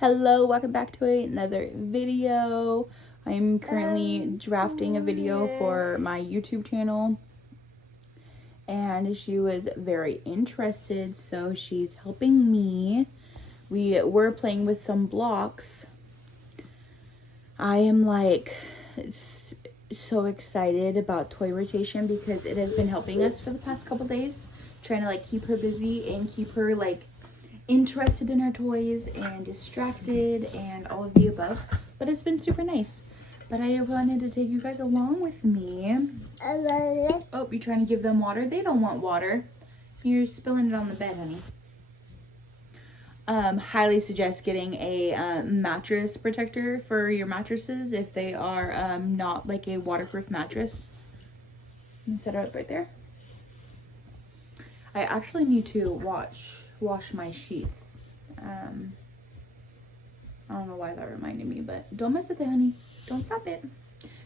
Hello, welcome back to another video. I'm currently drafting a video for my YouTube channel, and she was very interested, so she's helping me. We were playing with some blocks. I am like so excited about toy rotation because it has been helping us for the past couple days, trying to like keep her busy and keep her like interested in her toys and distracted and all of the above. But it's been super nice. But I wanted to take you guys along with me. Oh, you're trying to give them water? They don't want water. You're spilling it on the bed, honey. Highly suggest getting a mattress protector for your mattresses if they are not like a waterproof mattress. I'm gonna set it up right there. I actually need to wash my sheets. I don't know why that reminded me, but don't mess with it, honey. Don't stop it.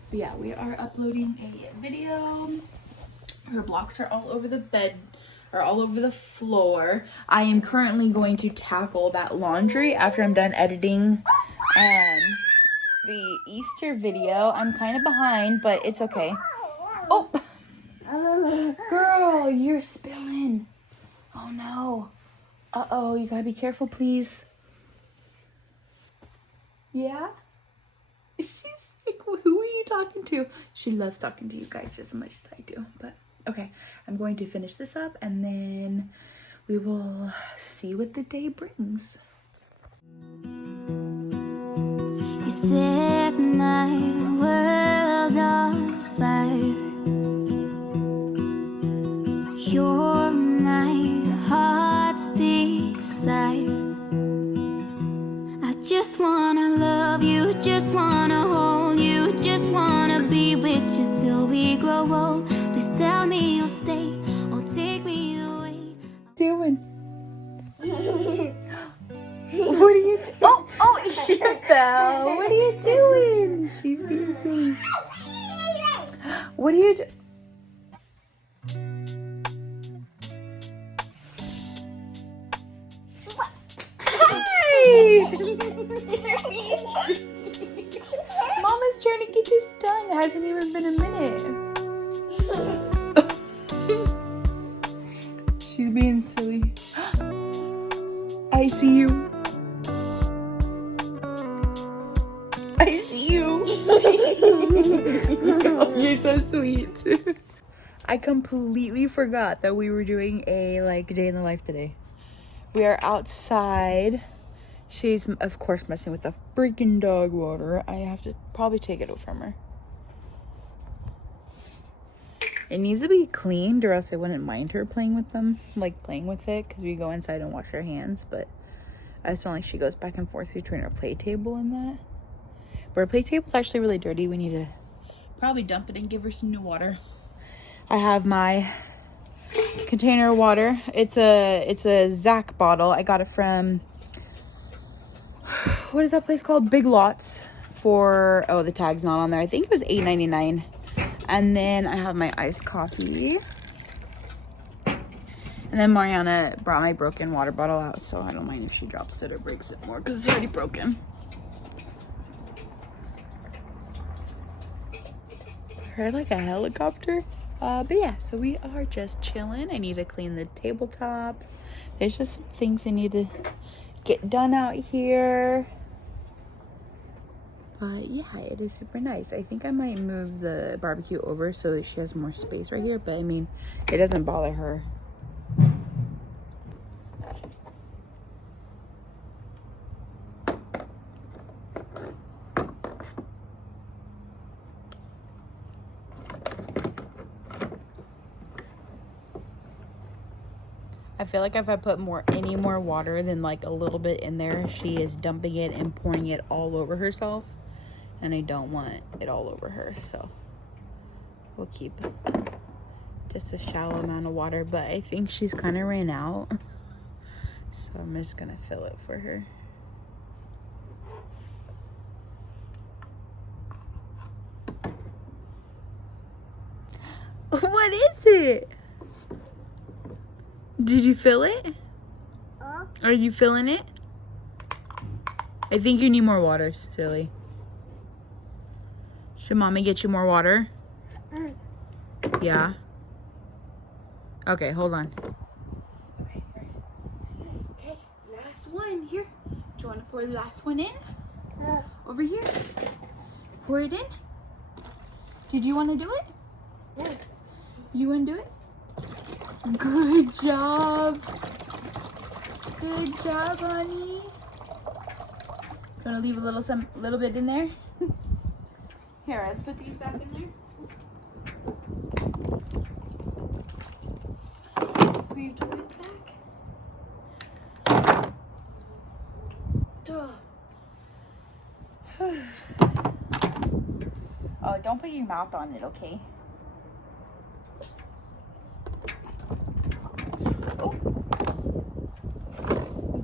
But yeah, we are uploading a video. Her blocks are all over the bed, or all over the floor. I am currently going to tackle that laundry after I'm done editing the Easter video. I'm kind of behind, but it's okay. Oh, girl, you're spilling. Oh no. Uh-oh, you gotta be careful, please. Yeah? She's like, who are you talking to? She loves talking to you guys just as much as I do. But, okay, I'm going to finish this up and then we will see what the day brings. You set my world on fire. You're my heart's desire. I just wanna love you, just wanna hold you, just wanna be with you till we grow old. Please tell me you'll stay or take me away. Doing? What are you doing? Oh, you fell. What are you doing? She's being silly. What are you doing? Mama's trying to get this done. It hasn't even been a minute. She's being silly. I see you. I see you. Oh, you're so sweet. I completely forgot that we were doing a day in the life today. We are outside. She's, of course, messing with the freaking dog water. I have to probably take it from her. It needs to be cleaned or else I wouldn't mind her playing with them. Like, playing with it because we go inside and wash our hands. But I just don't like she goes back and forth between her play table and that. But her play table's actually really dirty. We need to probably dump it and give her some new water. I have my container of water. It's a Zach bottle. I got it from... what is that place called? Big Lots for, oh, the tag's not on there. I think it was $8.99. And then I have my iced coffee. And then Mariana brought my broken water bottle out, so I don't mind if she drops it or breaks it more because it's already broken. Heard like a helicopter. But yeah, so we are just chilling. I need to clean the tabletop. There's just some things I need to get done out here. But yeah, it is super nice. I think I might move the barbecue over so that she has more space right here, but I mean, it doesn't bother her. I feel like if I put any more water than like a little bit in there, she is dumping it and pouring it all over herself. And I don't want it all over her, so we'll keep just a shallow amount of water. But I think she's kind of ran out, so I'm just gonna fill it for her. What is it? Did you fill it? Are you filling it? I think you need more water, silly. Should mommy get you more water? Yeah. Okay, hold on. Okay, last one here. Do you want to pour the last one in? Over here. Pour it in. Did you want to do it? Did you want to do it? Good job. Good job, honey. Want to leave a little bit in there? Here, let's put these back in there. Put your toys back. Duh. Oh, don't put your mouth on it, okay? Oh.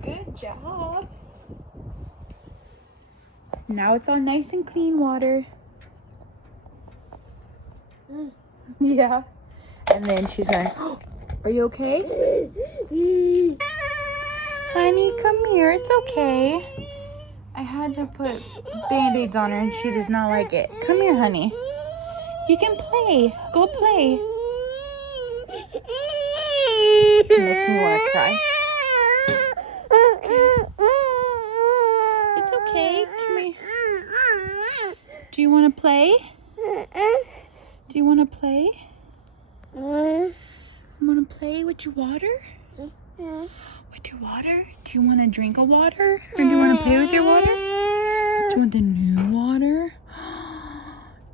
Good job. Now it's all nice and clean water. Yeah. And then she's like, oh, are you okay? Honey, come here. It's okay. I had to put Band-Aids on her and she does not like it. Come here, honey. You can play. Go play. It makes me want to cry. It's okay. Come here. Do you want to play? Do you want to play? You want to play with your water? With your water? Do you want to drink a water? Or do you want to play with your water? Do you want the new water?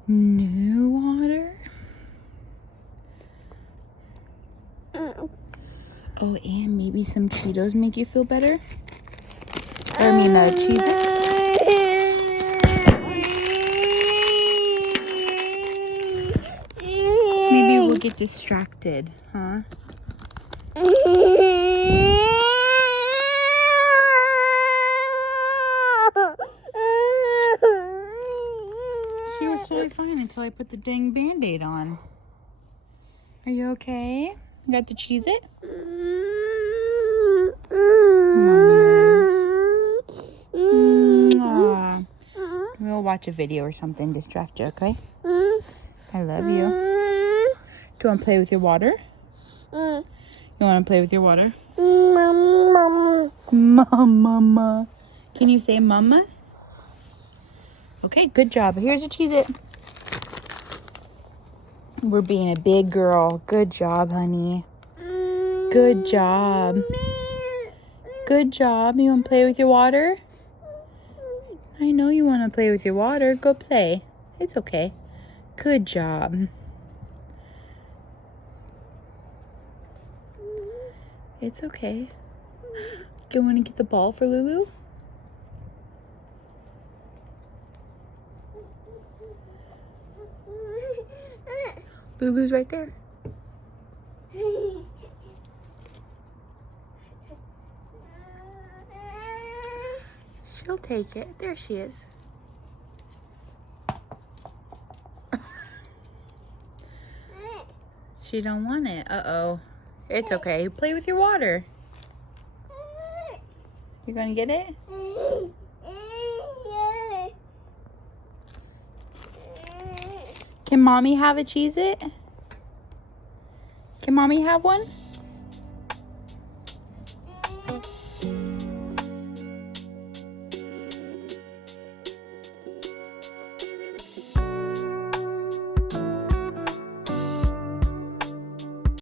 New water? Oh, and maybe some Cheetos make you feel better? Or I mean, Cheez-Its? Maybe we'll get distracted, huh? She was totally fine until I put the dang Band-Aid on. Are you okay? You got the Cheez-It? We'll watch a video or something, distract you, okay? I love you. Do you want to play with your water? You want to play with your water? Mama. Can you say mama? Okay, good job. Here's a Cheez-It. We're being a big girl. Good job, honey. Good job. Good job. You want to play with your water? I know you want to play with your water. Go play. It's okay. Good job. It's okay. You want to get the ball for Lulu? Lulu's right there. She'll take it. There she is. She don't want it. Uh-oh. It's okay. Play with your water. You're gonna get it? Can mommy have a Cheez-It? Can mommy have one?